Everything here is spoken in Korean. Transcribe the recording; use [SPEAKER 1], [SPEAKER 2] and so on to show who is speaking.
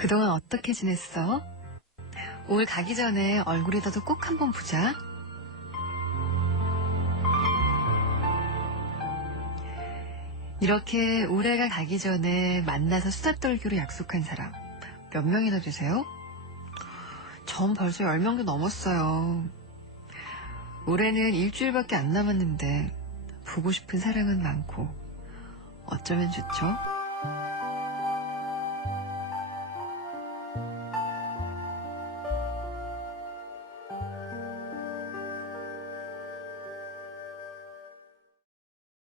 [SPEAKER 1] 그동안 어떻게 지냈어? 올 가기 전에 얼굴이라도 꼭 한번 보자. 이렇게 올해가 가기 전에 만나서 수다 떨기로 약속한 사람 몇 명이나 되세요? 전 벌써 10명도 넘었어요. 올해는 일주일밖에 안 남았는데 보고 싶은 사람은 많고 어쩌면 좋죠?